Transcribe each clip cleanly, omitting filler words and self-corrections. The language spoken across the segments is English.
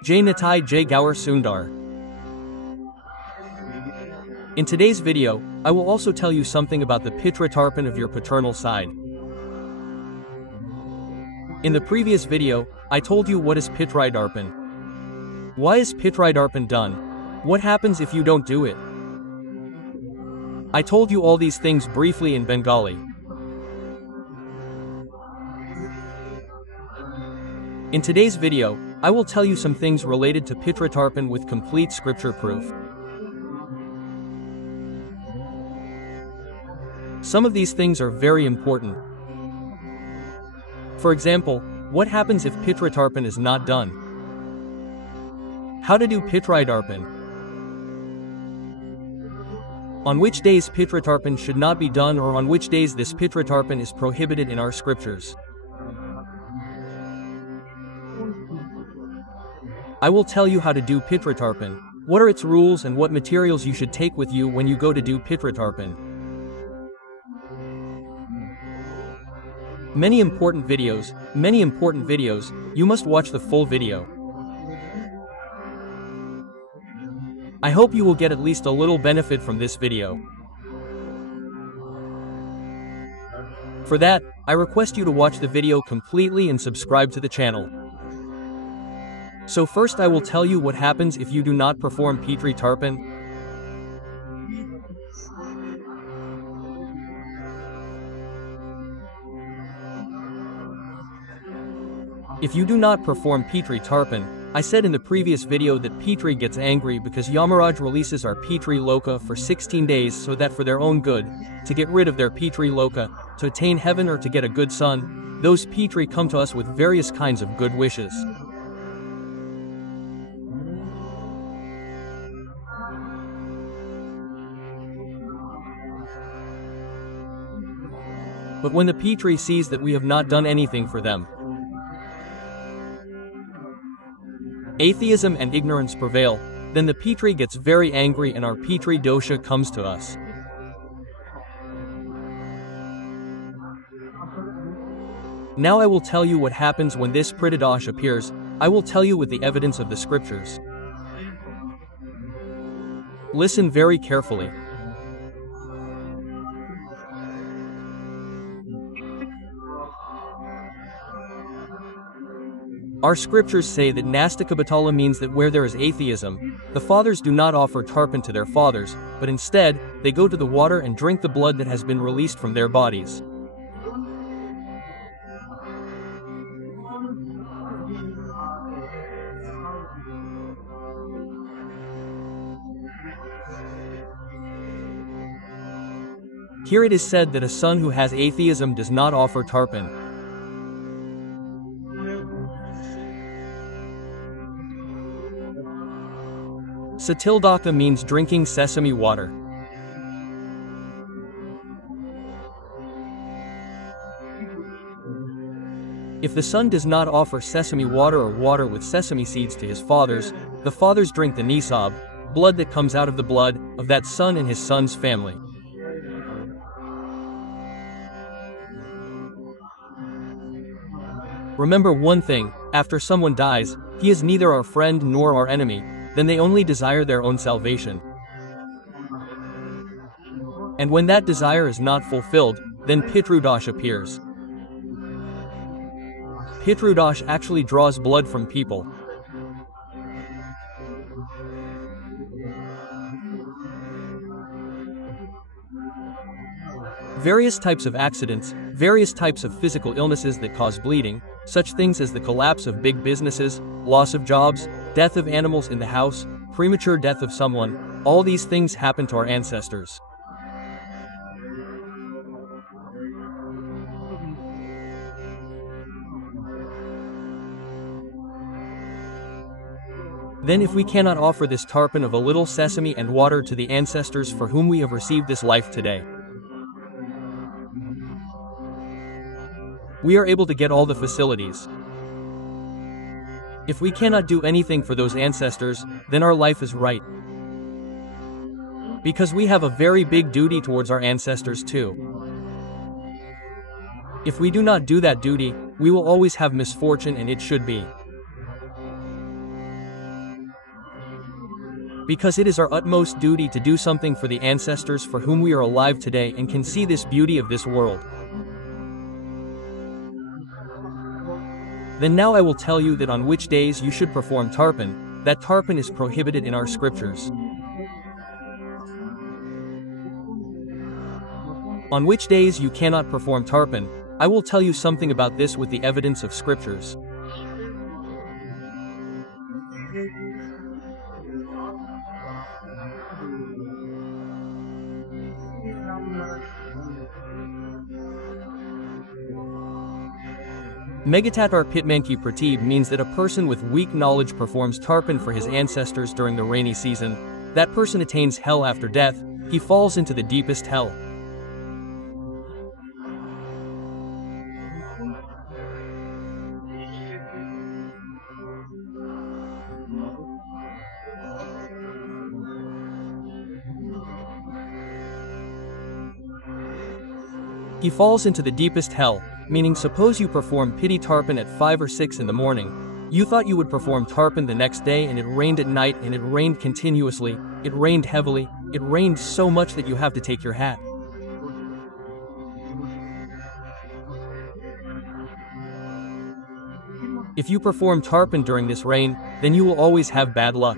Jai Natai Jai Gaur Sundar. In today's video, I will also tell you something about the Pitri Tarpan of your paternal side. In the previous video, I told you what is Pitri Tarpan. Why is Pitri Tarpan done? What happens if you don't do it? I told you all these things briefly in Bengali. In today's video, I will tell you some things related to Pitri Tarpan with complete scripture proof. Some of these things are very important. For example, what happens if Pitri Tarpan is not done? How to do Pitri Tarpan? On which days Pitri Tarpan should not be done, or on which days this Pitri Tarpan is prohibited in our scriptures. I will tell you how to do Pitri Tarpan, what are its rules and what materials you should take with you when you go to do Pitri Tarpan. Many important videos, you must watch the full video. I hope you will get at least a little benefit from this video. For that, I request you to watch the video completely and subscribe to the channel. So first I will tell you what happens if you do not perform Pitri Tarpan. If you do not perform Pitri Tarpan, I said in the previous video that Pitri gets angry because Yamaraj releases our Pitri Loka for 16 days so that for their own good, to get rid of their Pitri Loka, to attain heaven or to get a good son, those Pitri come to us with various kinds of good wishes. But when the Pitri sees that we have not done anything for them, atheism and ignorance prevail, then the Pitri gets very angry and our Pitri dosha comes to us. Now I will tell you what happens when this Pritidosh appears. I will tell you with the evidence of the scriptures. Listen very carefully. Our scriptures say that Nastikabhatala means that where there is atheism, the fathers do not offer tarpan to their fathers, but instead, they go to the water and drink the blood that has been released from their bodies. Here it is said that a son who has atheism does not offer tarpan. Satildaka means drinking sesame water. If the son does not offer sesame water or water with sesame seeds to his fathers, the fathers drink the nisab, blood that comes out of the blood of that son and his son's family. Remember one thing, after someone dies, he is neither our friend nor our enemy, then they only desire their own salvation. And when that desire is not fulfilled, then Pitrudosh appears. Pitrudosh actually draws blood from people. Various types of accidents, various types of physical illnesses that cause bleeding, such things as the collapse of big businesses, loss of jobs, death of animals in the house, premature death of someone, all these things happen to our ancestors. Then if we cannot offer this tarpan of a little sesame and water to the ancestors for whom we have received this life today, we are able to get all the facilities. If we cannot do anything for those ancestors, then our life is right. Because we have a very big duty towards our ancestors too. If we do not do that duty, we will always have misfortune, and it should be. Because it is our utmost duty to do something for the ancestors for whom we are alive today and can see this beauty of this world. Then now I will tell you that on which days you should perform tarpan, that tarpan is prohibited in our scriptures. On which days you cannot perform tarpan, I will tell you something about this with the evidence of scriptures. Megatatar Pitmanki Pratib means that a person with weak knowledge performs tarpan for his ancestors during the rainy season. That person attains hell after death, he falls into the deepest hell. He falls into the deepest hell, meaning suppose you perform Pitri Tarpan at 5 or 6 in the morning. You thought you would perform tarpan the next day and it rained at night and it rained continuously, it rained heavily, it rained so much that you have to take your hat. If you perform tarpan during this rain, then you will always have bad luck.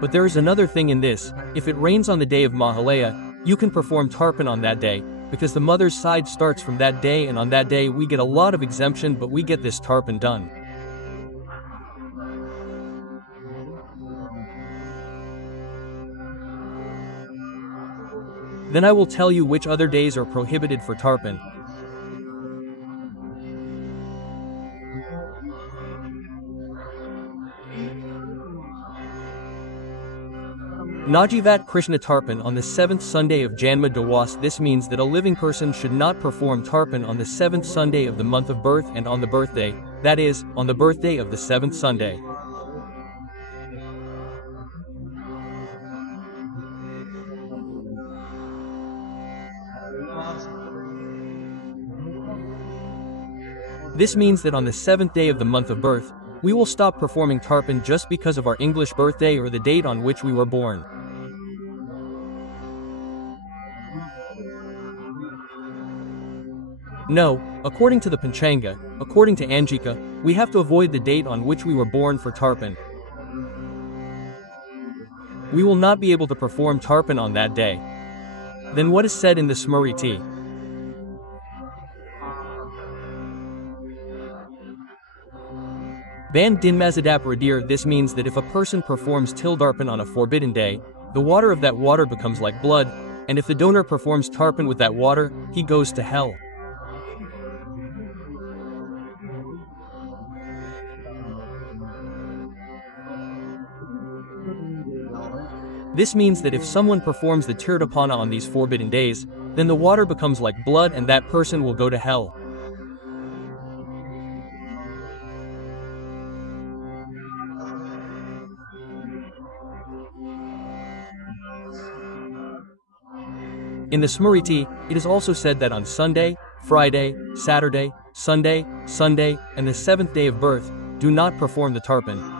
But there is another thing in this: if it rains on the day of Mahalaya, you can perform tarpan on that day, because the mother's side starts from that day, and on that day we get a lot of exemption, but we get this tarpan done. Then I will tell you which other days are prohibited for tarpan. Najivat Krishna Tarpan on the 7th Sunday of Janma Dawas. This means that a living person should not perform tarpan on the 7th Sunday of the month of birth and on the birthday, that is, on the birthday of the 7th Sunday. This means that on the 7th day of the month of birth, we will stop performing tarpan just because of our English birthday or the date on which we were born. No, according to the Panchanga, according to Angika, we have to avoid the date on which we were born for tarpan. We will not be able to perform tarpan on that day. Then what is said in the Smriti? Ban Dinmazadap Radir. This means that if a person performs tildarpan on a forbidden day, the water of that water becomes like blood, and if the donor performs tarpan with that water, he goes to hell. This means that if someone performs the tirtapana on these forbidden days, then the water becomes like blood and that person will go to hell. In the Smriti, it is also said that on Sunday, Friday, Saturday, Sunday, and the 7th day of birth, do not perform the tarpan.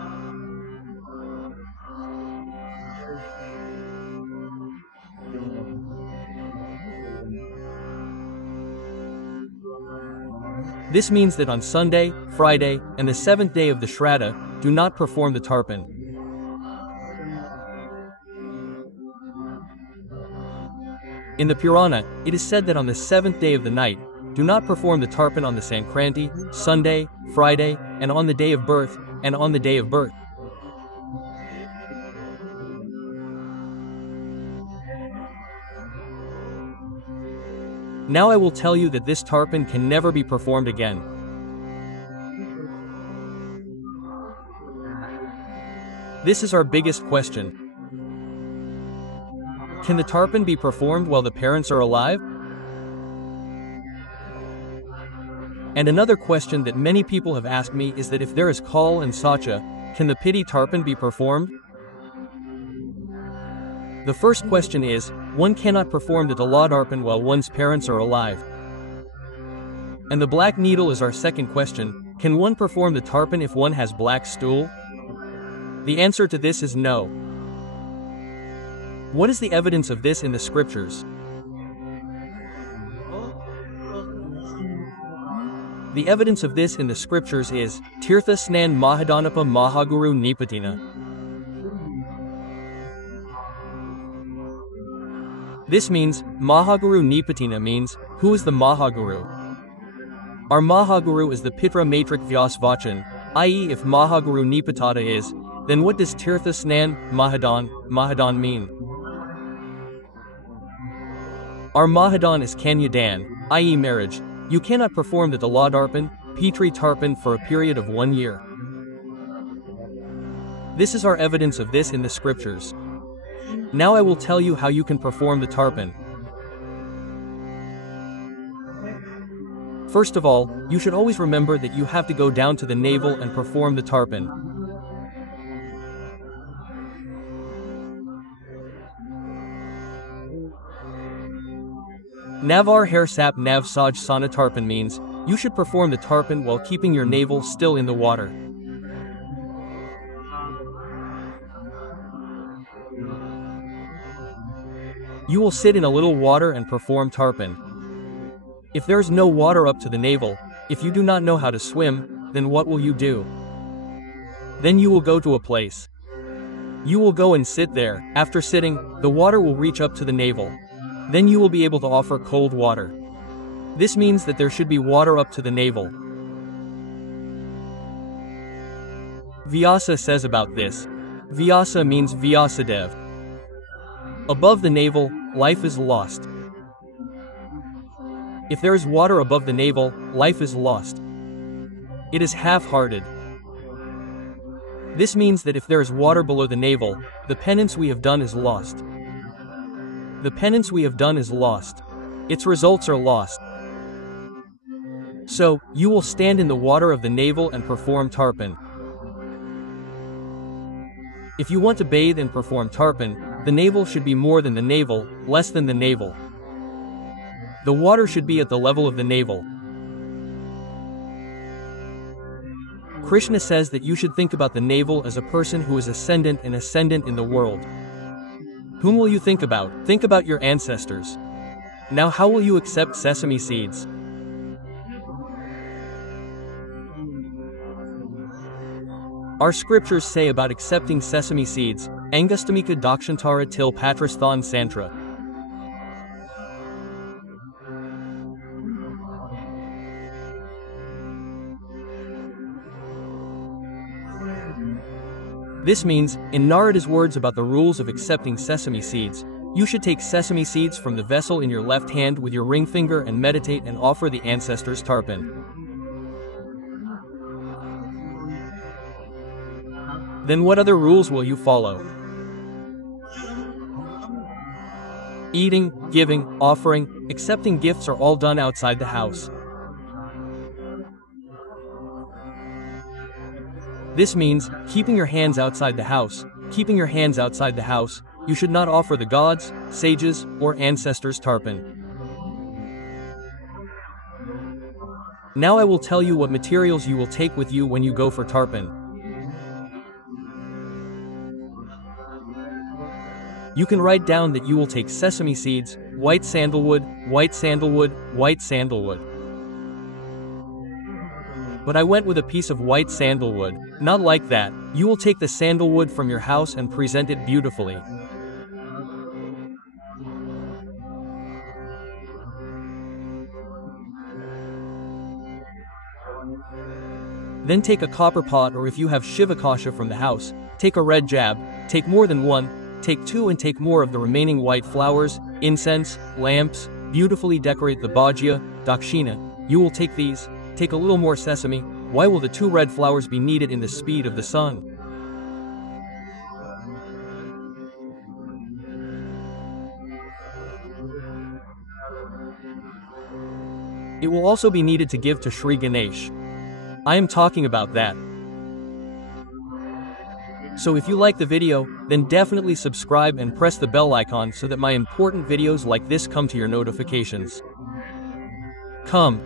This means that on Sunday, Friday, and the 7th day of the Shraddha, do not perform the tarpan. In the Purana, it is said that on the 7th day of the night, do not perform the tarpan on the Sankranti, Sunday, Friday, and on the day of birth, and on the day of birth. Now I will tell you that this tarpan can never be performed again. This is our biggest question. Can the tarpan be performed while the parents are alive? And another question that many people have asked me is that if there is Kal and Sacha, can the Pitri Tarpan be performed? The first question is, one cannot perform the Dala Tarpan while one's parents are alive. And the black needle is our second question, Can one perform the tarpan if one has black stool? The answer to this is no. What is the evidence of this in the scriptures? The evidence of this in the scriptures is Tirtha Snan Mahadanapa Mahaguru Nipatina. This means Mahaguru Nipatina means who is the Mahaguru? Our Mahaguru is the Pitra Matrix Vyas Vachan, i.e. if Mahaguru Nipatata is, then what does Tirtha Snan Mahadan mean? Our Mahadan is Kanyadan, i.e. marriage. You cannot perform the Daladarpan, Pitri Tarpan for a period of 1 year. This is our evidence of this in the scriptures. Now I will tell you how you can perform the tarpan. First of all, you should always remember that you have to go down to the navel and perform the tarpan. Navar Hair Sap Nav Saj Sana Tarpan means, you should perform the tarpan while keeping your navel still in the water. You will sit in a little water and perform tarpan. If there is no water up to the navel, if you do not know how to swim, then what will you do? Then you will go to a place. You will go and sit there. After sitting, the water will reach up to the navel. Then you will be able to offer cold water. This means that there should be water up to the navel. Vyasa says about this. Vyasa means Vyasadev. Above the navel, life is lost. If there is water above the navel, life is lost. It is half-hearted. This means that if there is water below the navel, the penance we have done is lost. The penance we have done is lost. Its results are lost. So, you will stand in the water of the navel and perform tarpan. If you want to bathe and perform tarpan, the navel should be more than the navel, less than the navel. The water should be at the level of the navel. Krishna says that you should think about the navel as a person who is ascendant and ascendant in the world. Whom will you think about? Think about your ancestors. Now how will you accept sesame seeds? Our scriptures say about accepting sesame seeds, Angustamika Dakshantara Til Patrasthan Santra. This means, in Narada's words about the rules of accepting sesame seeds, you should take sesame seeds from the vessel in your left hand with your ring finger and meditate and offer the ancestors tarpan. Then what other rules will you follow? Eating, giving, offering, accepting gifts are all done outside the house. This means, keeping your hands outside the house. Keeping your hands outside the house, you should not offer the gods, sages, or ancestors tarpan. Now I will tell you what materials you will take with you when you go for tarpan. You can write down that you will take sesame seeds, white sandalwood, white sandalwood, white sandalwood. But I went with a piece of white sandalwood. Not like that. You will take the sandalwood from your house and present it beautifully. Then take a copper pot, or if you have Shivakasha from the house, take a red jab, take more than one, take two, and take more of the remaining white flowers, incense, lamps, beautifully decorate the bhajya, dakshina. You will take these, take a little more sesame. Why will the two red flowers be needed in the speed of the sun? It will also be needed to give to Sri Ganesh. I am talking about that. So if you like the video, then definitely subscribe and press the bell icon so that my important videos like this come to your notifications. Come.